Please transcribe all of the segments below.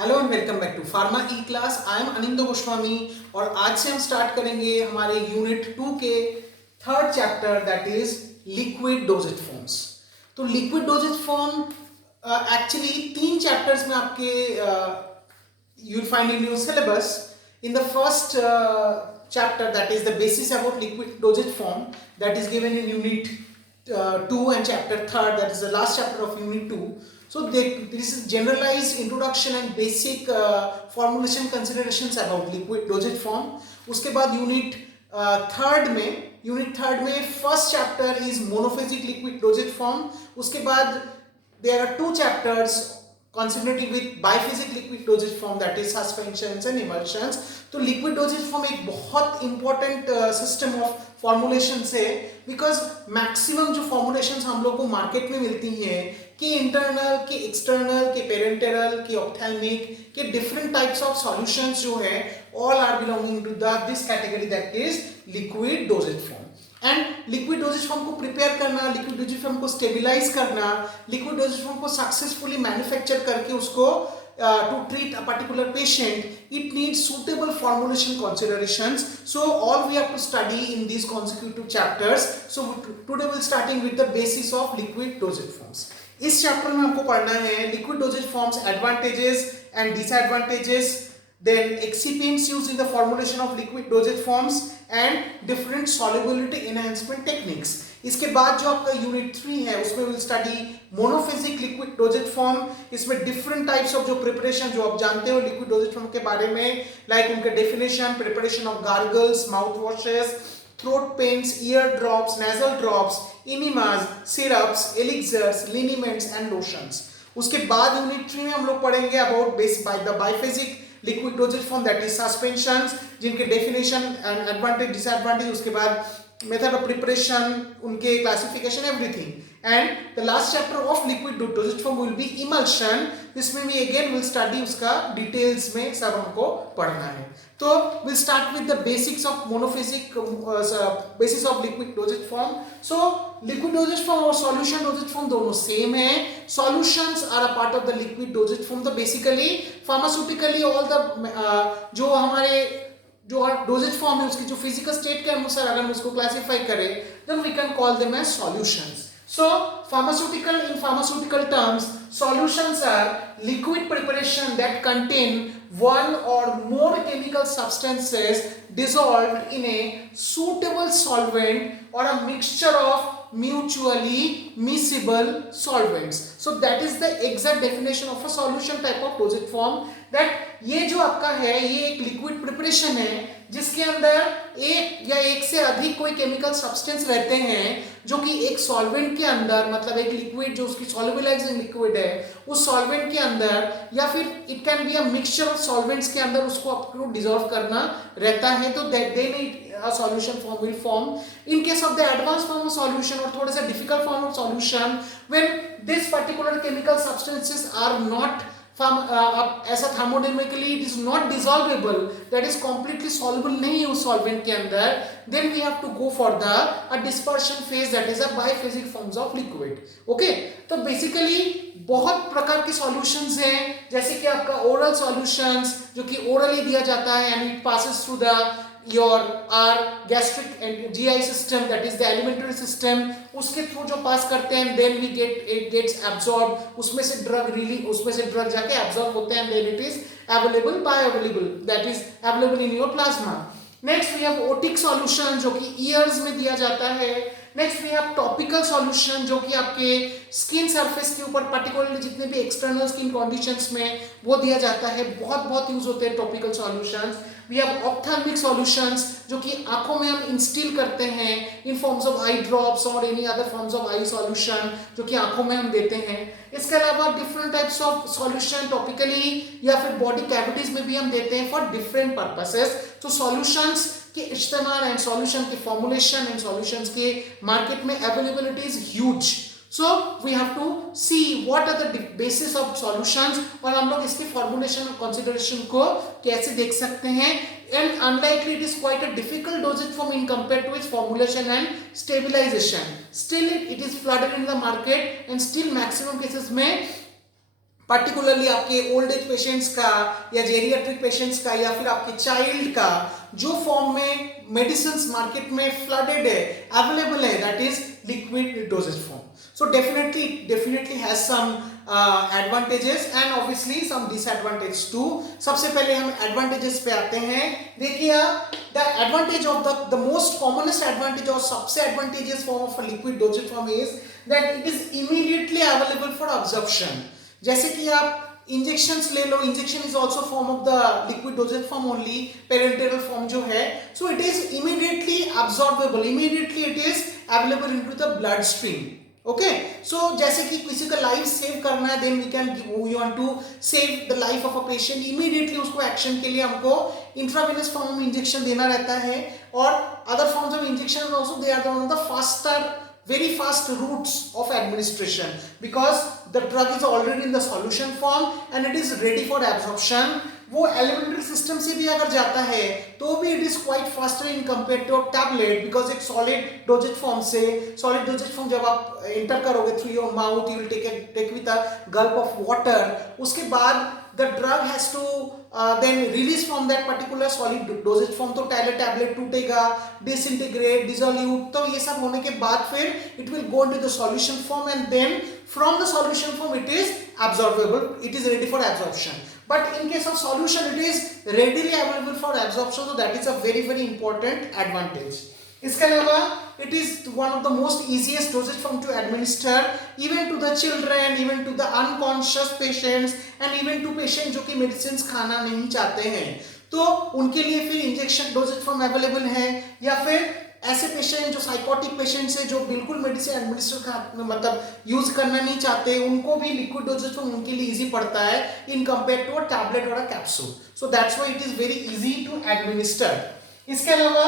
Hello and welcome back to pharma E class. I am Anindo Goswami और आज से हम स्टार्ट करेंगे हमारे यूनिट 2 के third chapter that is liquid dosage forms. तो liquid dosage form actually 3 chapters में आपके you'll find in your syllabus. In the first chapter, that is the basis about liquid dosage form, that is given in unit 2, and chapter 3rd, that is the last chapter of unit 2. So this is generalized introduction and basic formulation considerations about liquid dosage form. उसके बाद unit third में first chapter is monophasic liquid dosage form. उसके बाद there are 2 chapters consequently with biphasic liquid dosage form, that is suspensions and emulsions. तो liquid dosage form एक बहुत important system of formulations है, because maximum जो formulations हम लोग को market में मिलती हैं कि internal कि external कि parenteral कि ophthalmic कि different types of solutions जो है all are belonging to this category, that is liquid dosage form. And liquid dosage form को प्रिपेयर करना, लिक्विड डोजेज फॉर्म को स्टेबलाइज करना, लिक्विड डोजेज फॉर्म को सक्सेसफुली मैन्युफैक्चर करके उसको to treat a particular patient, it needs suitable formulation considerations. So all we have to study in these consecutive chapters. So today we'll starting with the basis of liquid dosage forms. इस chapter में हमको पढ़ना है liquid dosage forms, advantages and disadvantages, then excipients used in the formulation of liquid dosage forms and different solubility enhancement techniques. इसके बाद जो आपका unit 3 है उसमें will study monophasic liquid dosage form. इसमें डिफरेंट टाइप्स ऑफ जो preparation जो आप जानते हो लिक्विड डोजेज फॉर्म के बारे में, लाइक उनके definition, preparation of gargles, mouth washes, throat paints, ear drops, nasal drops, enemas, syrups, elixirs, liniments and lotions. उसके बाद यूनिट 3 में हम लोग पढ़ेंगे about biphasic liquid dosage form, that is suspensions, जिनके डेफिनेशन एंड एडवांटेज डिसएडवांटेज, उसके बाद method of preparation, उनके classification, everything. And the last chapter of liquid dosage form will be emulsion. इसमें भी अगेन विल स्टडी उसका details में सब हमको पढ़ना है. तो will start with the basics of monophasic, basis of liquid dosage form. So liquid dosage form और सॉल्यूशन डोजेज फॉर्म दोनों सेम है. Solutions are a part of the liquid dosage form. तो बेसिकली फार्मास्यूटिकली ऑल द जो हमारे जो doses form है उसकी जो फिजिकल स्टेट के अनुसार अगर हम उसको क्लासिफाई करें, then we can call them as solutions. So in pharmaceutical terms, solutions are liquid preparation that contain one or more chemical substances dissolved in a suitable solvent or a mixture of mutually miscible solvents. So that is the exact definition of a solution type of dosage form. that ये जो आपका है ये एक liquid preparation है जिसके अंदर एक या एक से अधिक कोई केमिकल सब्सटेंस रहते हैं जो कि एक सॉल्वेंट के अंदर, मतलब एक लिक्विड जो उसकी सॉल्युबलाइजिंग लिक्विड है उस सॉल्वेंट के अंदर, या फिर it can be a mixture of solvents के अंदर उसको आपको डिसॉल्व करना रहता है. तो that they need a solution form will form. In case of the advanced form of solution or थोड़ा सा difficult form of solution, when this particular chemical substances are not ऐसा thermodynamically it is not dissolvable, that is completely soluble नहीं है उस solvent के अंदर, then we have to go for a dispersion phase, that is a biphasic forms of liquid. Okay, तो basically बहुत प्रकार के solutions हैं, जैसे कि आपका oral solutions जो कि orally दिया जाता है and it passes through the our gastric and GI system, that is the alimentary system, उसके थ्रू जो पास करते हैं then we it gets absorbed, उसमें से ड्रग जाके absorb होते हैं, then it is bioavailable, that is available in your plasma. Next we have otic solution जो कि ears में दिया जाता है. Next we have topical solution जो कि आपके स्किन सरफेस के ऊपर पर्टिकुलरली जितने भी एक्सटर्नल स्किन कंडीशंस में वो दिया जाता है, बहुत यूज होते हैं topical solutions. We have ophthalmic solutions जो कि आंखों में हम इंस्टिल करते हैं in forms of eye drops और any other forms of eye solution जो कि आंखों में हम देते हैं. इसके अलावा different types of solution topically या फिर बॉडी कैविटीज में भी हम देते हैं फॉर डिफरेंट पर्पसेस. तो सॉल्यूशंस के इस्तेमाल एंड सॉल्यूशन के फॉर्मुलेशन एंड सॉल्यूशंस के मार्केट में availability is huge. So we have to see what are the basis of solutions और हम लोग इसके फॉर्मुलेशन और कंसीडरेशन को कैसे देख सकते हैं. And unlikely it is quite a difficult dosage form in compare to its formulation and stabilisation. Still it is flooded in the market and still maximum cases में पर्टिकुलरली आपके ओल्ड एज पेशेंट्स का या geriatric patients का या फिर आपके child का जो फॉर्म में मेडिसिन मार्केट में फ्लडेड है, अवेलेबल है, that is liquid dosage form. So definitely has some advantages and obviously some disadvantage too. सबसे पहले हम advantages पे आते हैं. देखिए आप, the advantage of the most commonest advantage और सबसे advantageous form of a liquid dosage form is that it is immediately available for absorption. जैसे कि आप इंजेक्शंस ले लो, injection is also form of the liquid dosage form only, parenteral form जो है, so it is immediately absorbable, immediately it is available into the blood stream. Okay, so जैसे कि किसी का लाइफ सेव करना है, then we want to save the life of a patient, immediately उसको action के लिए हमको इंट्रावेनस फॉर्म में इंजेक्शन देना रहता है. और other forms of injection also they are one of the faster, very fast routes of administration because the drug is already in the solution form and it is ready for absorption. वो alimentary system से भी अगर जाता है तो भी it is quite faster in compared to tablet because एक solid dosage form से, solid dosage form जब आप enter करोगे through your mouth, you will take with a gulp of water. उसके बाद the drug has to then release from that particular solid dosage form. तो tablet टूटेगा, disintegrate, dissolve, तो ये सब होने के बाद फिर it will go into the solution form and then from the solution form it is absorbable, it is ready for absorption. But in case of solution it is readily available for absorption, so that is a very important advantage. इसके अलावा it is one of the most easiest dosage form to administer even to the children, even to the unconscious patients and even to patients जो कि medicines खाना नहीं चाहते हैं, तो उनके लिए फिर इंजेक्शन डोजेज फॉर्म अवेलेबल है. या फिर ऐसे पेशेंट जो साइकोटिक पेशेंट्स है जो बिल्कुल मेडिसिन एडमिनिस्टर मतलब यूज करना नहीं चाहते, उनको भी लिक्विड डोजेज फॉर्म उनके लिए इजी पड़ता है in compare to a tablet और a capsule. So that's why it is very easy to administer. इसके अलावा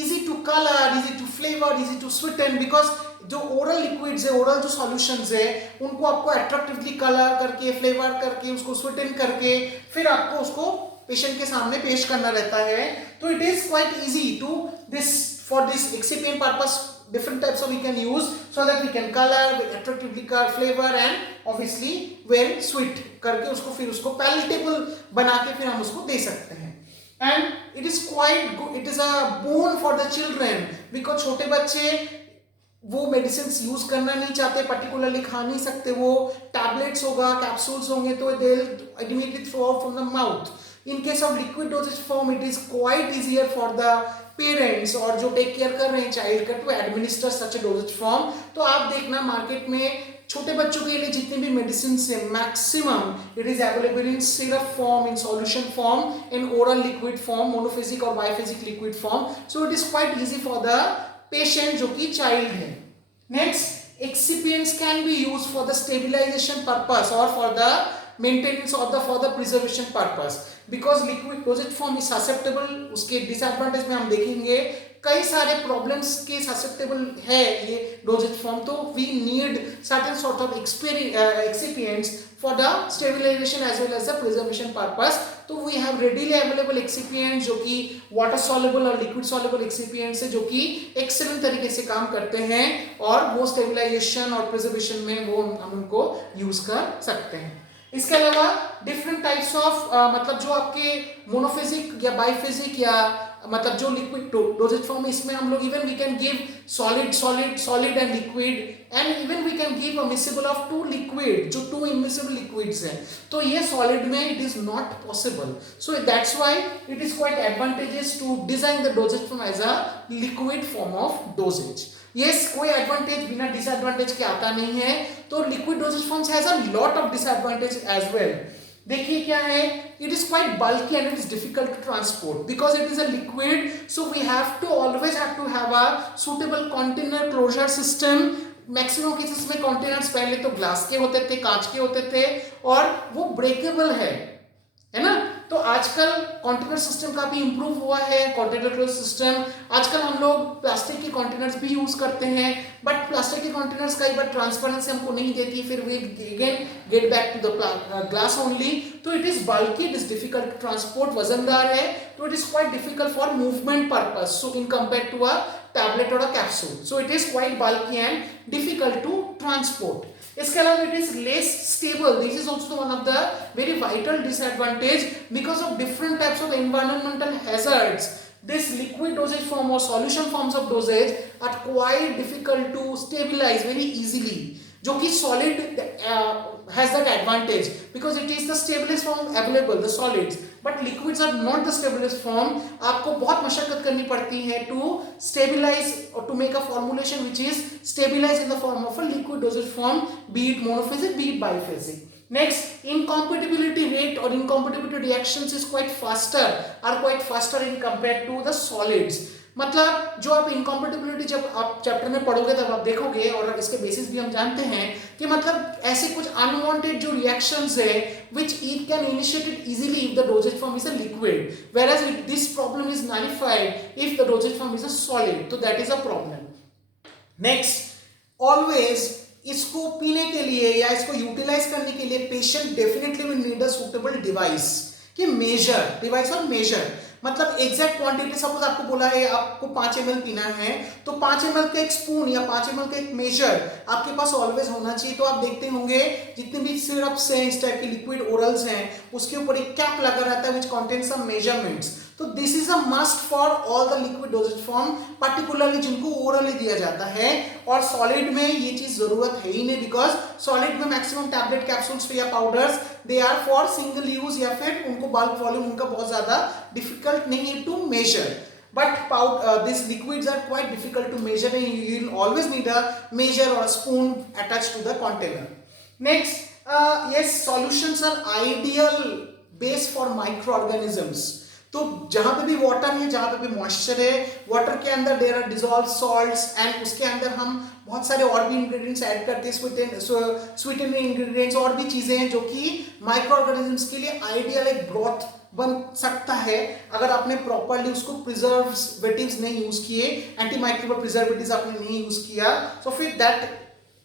easy to colour, easy to flavour, easy to sweeten, because जो ओरल लिक्विड्स है, oral जो सॉल्यूशंस है, उनको आपको अट्रैक्टिवली कलर करके, फ्लेवर करके, उसको स्वीटन करके फिर आपको उसको पेशेंट के सामने पेश करना रहता है. तो it is quite easy to this for this excipient purpose. Different types of we can use so that we can color, attractively color, flavor and obviously very sweet करके उसको फिर उसको palatable बना के फिर हम उसको दे सकते हैं. And it is quite good, it is a boon for the children because छोटे बच्चे वो मेडिसिन यूज करना नहीं चाहते, पर्टिकुलरली खा नहीं सकते, वो टैबलेट्स होगा, कैप्सूल्स होंगे तो they will immediately throw out from the mouth. In case of liquid dosage form, it is quite easier for the parents और जो टेक केयर कर रहे हैं चाइल्ड का to administer such a dosage form. तो आप देखना मार्केट में छोटे बच्चों के लिए जितने भी मेडिसिन है, maximum it is available in syrup form, in solution form, in oral liquid form, monophasic और biphasic liquid form. So it is quite easy for the patient जो कि चाइल्ड है. Next, excipients can be used for the stabilization purpose or for the maintenance or for the preservation purpose because liquid dosage form is susceptible. उसके disadvantage में हम देखेंगे कई सारे problems के susceptible है ये dosage form, तो we need certain sort of excipients for the stabilization as well as the preservation purpose. तो we have readily available excipients जो कि water soluble और liquid soluble excipients है जो कि excellent तरीके से काम करते हैं और वो stabilization और preservation में वो हम उनको use कर सकते हैं. इसके अलावा डिफरेंट टाइप्स ऑफ मतलब जो आपके मोनोफेजिक या बाइफेजिक या मतलब जो लिक्विड डोजेज फॉर्म है, इसमें हम लोग even we can give solid and liquid and even we can give a miscible of two liquid, जो टू इमिसिबल लिक्विड्स हैं. तो ये सॉलिड में it is not possible. So that's why it is quite advantages to design the dosage form as a liquid form of dosage. Yes, कोई advantage बिना disadvantage के आता नहीं है. तो liquid dosage forms has a lot of disadvantage as well. देखिए क्या है, it is quite bulky and it is difficult to transport because it is a liquid, so we have to always have to have a suitable container closure system. Maximum cases में containers पहले तो glass के होते थे, कांच के होते थे और वो ब्रेकेबल है ना. तो आजकल कंटेनर सिस्टम काफी इंप्रूव हुआ है, कंटेनर क्लोज सिस्टम. आजकल हम लोग प्लास्टिक के कंटेनर्स भी यूज करते हैं, बट प्लास्टिक के कंटेनर्स कई बार ट्रांसपेरेंसी हमको नहीं देती, फिर we again get back to the glass only. तो it is bulky, it is difficult to transport, वजनदार है, तो it is quite difficult for movement purpose. So in compare to a tablet और a capsule, so it is quite bulky and difficult to transport. इसके अलावा it is less stable, this is also one of the very vital disadvantage because of different types of environmental hazards. This liquid dosage form or solution forms of dosage are quite difficult to stabilize very easily, जो कि solid has that advantage because it is the stablest form available, the solids, but liquids are not the stablest form. आपको बहुत मशक्कत करनी पड़ती है to stabilize or to make a formulation which is stabilized in the form of a liquid dosage form, be it monophasic, be it biphasic. Next, incompatibility rate or incompatibility reactions is quite faster in compared to the solids. मतलब जो आप incompatibility जब आप chapter में पढ़ोगे तब आप देखोगे और इसके बेसिस भी हम जानते हैं कि मतलब ऐसे कुछ unwanted जो reactions है which it can initiate easily if the dosage form is a liquid, whereas this problem is nullified if the dosage form is a solid. So that is a problem. Next, always इसको पीने के लिए या इसको utilise करने के लिए patient definitely will need a suitable device कि मेजर डिवाइस और मेजर मतलब एग्जैक्ट क्वांटिटी. सपोज आपको बोला है आपको 5 ml पीना है तो 5 ml का एक स्पून या 5 ml का एक मेजर आपके पास ऑलवेज होना चाहिए. तो आप देखते होंगे जितने भी सिरप्स हैं इस टाइप के लिक्विड ओरल्स हैं उसके ऊपर एक कैप लगा रहता है विच कंटेन्स सम मेजरमेंट्स. तो this is a must for all the liquid dosage form particularly जिनको ओरली दिया जाता है. और सॉलिड में ये चीज जरूरत है ही नहीं बिकॉज सॉलिड में मैक्सिमम टैबलेट कैप्सूल्स या powders they are for single use या फिर उनको बल्क वॉल्यूम उनका बहुत ज्यादा डिफिकल्ट नहीं है to measure. But these liquids are quite difficult to measure and you will always need a measure or a spoon attached to the container. Next, yes, solutions are ideal base for microorganisms. तो जहां पे भी water है जहां पे भी moisture है water के अंदर there are dissolve salts and उसके अंदर हम बहुत सारे और भी इंग्रेडिएंट्स ऐड करते हैं स्वीटनिंग इंग्रेडिएंट्स और भी चीजें हैं जो कि माइक्रो ऑर्गेनिजम्स के लिए आइडियल एक ब्रॉथ बन सकता है अगर आपने प्रॉपर्ली उसको प्रिजर्वेटिव्स नहीं यूज किए, एंटी माइक्रोबियल प्रिजर्वेटिव्स आपने नहीं यूज किया. सो फिर दैट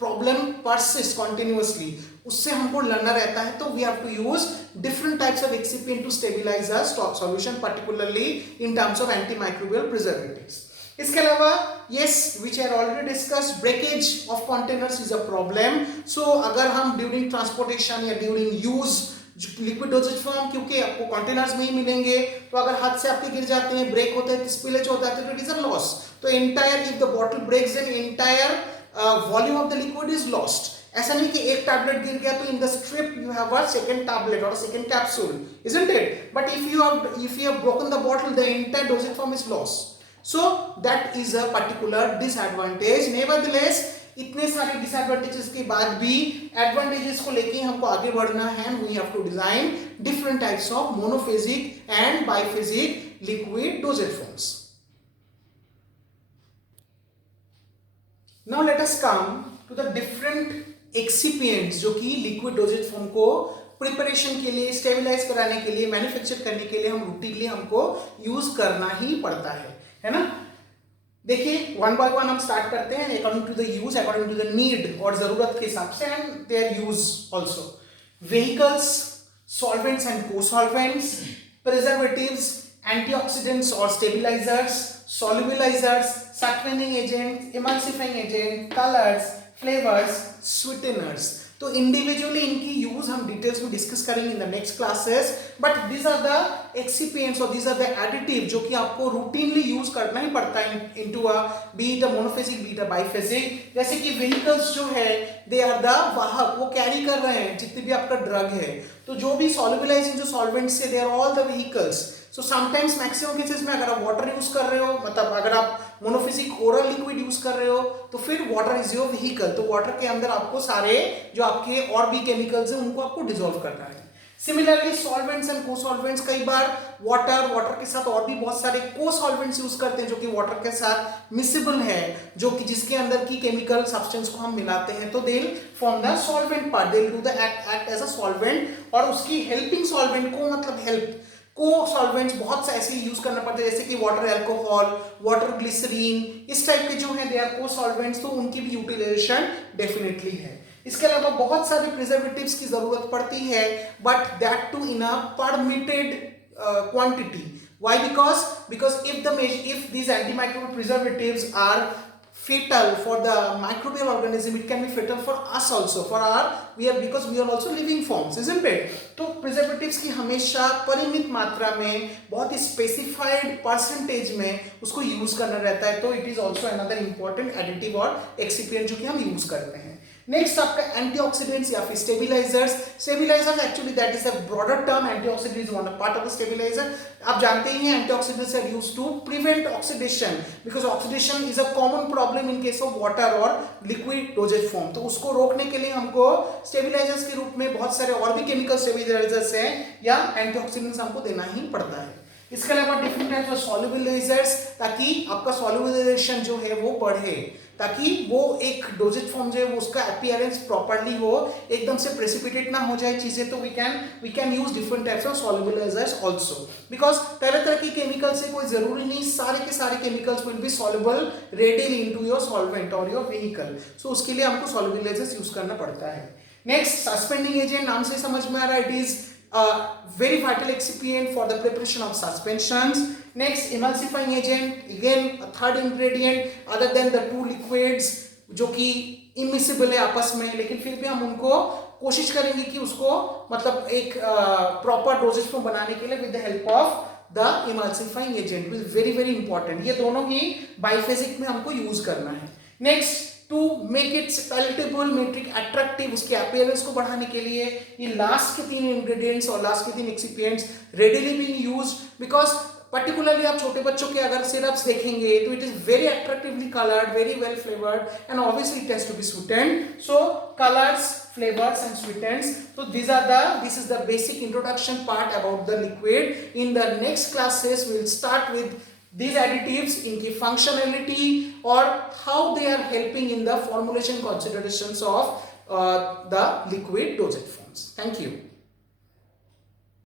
प्रॉब्लम परसिस्ट कंटिन्यूअसली, उससे हमको लड़ना रहता है. तो we have to use different types of excipient to stabilize a stock solution particularly in terms of antimicrobial preservatives. इसके अलावा yes which I already discussed breakage of containers is a problem. So अगर हम during transportation या during use liquid dosage form क्योंकि आपको containers में ही मिलेंगे तो अगर हाथ से आपके गिर जाते हैं ब्रेक होते हैं स्पिलेज होता है तो it is a loss. तो entire if the bottle breaks then entire volume of the liquid is lost. ऐसा नहीं कि एक टैबलेट गिर गया तो in the strip you have a second tablet और second capsule, isn't it? But if you have broken the bottle the entire dosage form is lost. So that is a particular disadvantage. Nevertheless इतने सारे disadvantages के बाद भी advantages को लेके हमको आगे बढ़ना है. We have to design different types of monophasic and biphasic liquid dosage forms. Now let us come to the different excipients जो कि लिक्विड डोजेज फॉर्म को प्रिपरेशन के लिए स्टेबलाइज कराने के लिए मैन्युफैक्चर करने के लिए हम रूटीनली हमको यूज करना ही पड़ता है ना. देखिए वन बाय वन हम स्टार्ट करते हैं according to the use according to the need और जरूरत के हिसाब से and their use also. Vehicles, solvents and co-solvents, preservatives, antioxidants और stabilizers, solubilizers, saturating agents, emulsifying agent, colors, flavors, sweeteners. तो इंडिविजुअली इनकी यूज हम डिटेल्स में डिस्कस करेंगे in the next classes. But these are the excipients और these are the additive जो कि आपको रूटीनली यूज करना ही पड़ता है into a be it a monophasic be it a biphasic. जैसे कि व्हीकल्स जो है दे आर द वाहक, वो कैरी कर रहे हैं जितने भी आपका ड्रग है. तो जो भी सॉल्युबलाइजिंग जो सॉल्वेंट्स है they are all the vehicles. So sometimes maximum cases में अगर आप वाटर यूज कर रहे हो मतलब अगर आप मोनोफिजिक ओरल लिक्विड यूज कर रहे हो तो फिर वाटर इज योर व्हीकल. तो वाटर के अंदर आपको सारे जो आपके और भी केमिकल्स हैं उनको आपको डिसॉल्व करना है. सिमिलरली सॉल्वेंट्स एंड को-सॉल्वेंट्स कई बार वाटर के साथ और भी बहुत सारे को-सॉल्वेंट्स यूज करते हैं जो कि वाटर के साथ मिसिबल है, जो कि जिसके अंदर की केमिकल सब्सटेंस को हम मिलाते हैं तो they will form the solvent part, they will do the act as a solvent. और उसकी हेल्पिंग सॉल्वेंट को मतलब हेल्प को सॉल्वेंट्स बहुत से ऐसे यूज करना पड़ता है जैसे कि वाटर अल्कोहल, वाटर ग्लिसरीन, इस टाइप के जो है दे आर को सॉल्वेंट्स. तो उनकी भी यूटिलाइजेशन डेफिनेटली है. इसके अलावा बहुत सारे प्रिजर्वेटिव्स की जरूरत पड़ती है but that too in a permitted quantity. Why? Because if these antimicrobial preservatives are fatal for the microbial organism, it can be fatal for us also, for our because we are also living forms, isn't it? तो preservatives की हमेशा परिमित मात्रा में, बहुत ही specified percentage में उसको use करना रहता है, तो it is also another important additive और एक्सिपिएंट जो कि हम यूज करते हैं. नेक्स्ट आपका एंटीऑक्सीडेंट्स या फिर stabilisers. Stabilisers actually that is a broader term. Antioxidant is one part of the stabiliser. आप जानते ही हैं antioxidants are used to prevent oxidation, because oxidation is a common problem in case of water और liquid dosage form. तो उसको रोकने के लिए हमको स्टेबिलाइजर्स के रूप में बहुत सारे और भी केमिकल स्टेबिलाइजर्स हैं या एंटीऑक्सीडेंट्स हमको देना ही पड़ता है. इसके अलावा डिफरेंट टाइप्स ऑफ सॉल्युबलाइजर्स, ताकि आपका सॉल्युबलाइजेशन जो है वो बढ़े, ताकि वो एक डोजेज फॉर्म जो है वो उसका अपीयरेंस प्रॉपर्ली हो, एकदम से प्रेसिपिटेट ना हो जाए चीजें. तो we can use different types of solubilizers also, because तरह तरह की केमिकल से कोई जरूरी नहीं सारे के सारे chemicals will be soluble readily into your solvent और योर व्हीकल. सो उसके लिए हमको सॉल्युबलाइजर्स यूज करना पड़ता है. नेक्स्ट सस्पेंडिंग एजेंट, नाम से समझ में आ रहा है, it is very vital excipient for the preparation of suspensions. Next, emulsifying agent, again a third ingredient other than the two liquids जो कि immiscible है आपस में, लेकिन फिर भी हम उनको कोशिश करेंगे कि उसको मतलब एक प्रॉपर डोजेज फॉर्म बनाने के लिए with the help of the emulsifying agent, which is very very important. ये दोनों ही बाइफेजिक में हमको यूज करना है. Next, to make it palatable, make it attractive, उसके अपीयरेंस को बढ़ाने के लिए ये लास्ट के 3 इंग्रेडिएंट्स और लास्ट के 3 excipients readily being used, because particularly आप छोटे बच्चों के अगर सिरप्स देखेंगे तो it is very attractively coloured, very well flavoured and obviously it has to be sweetened. So colours, flavors and sweetens. So this is the basic introduction part about the liquid. In the next classes we will start with these additives in the functionality or how they are helping in the formulation considerations of the liquid dosage forms. Thank you.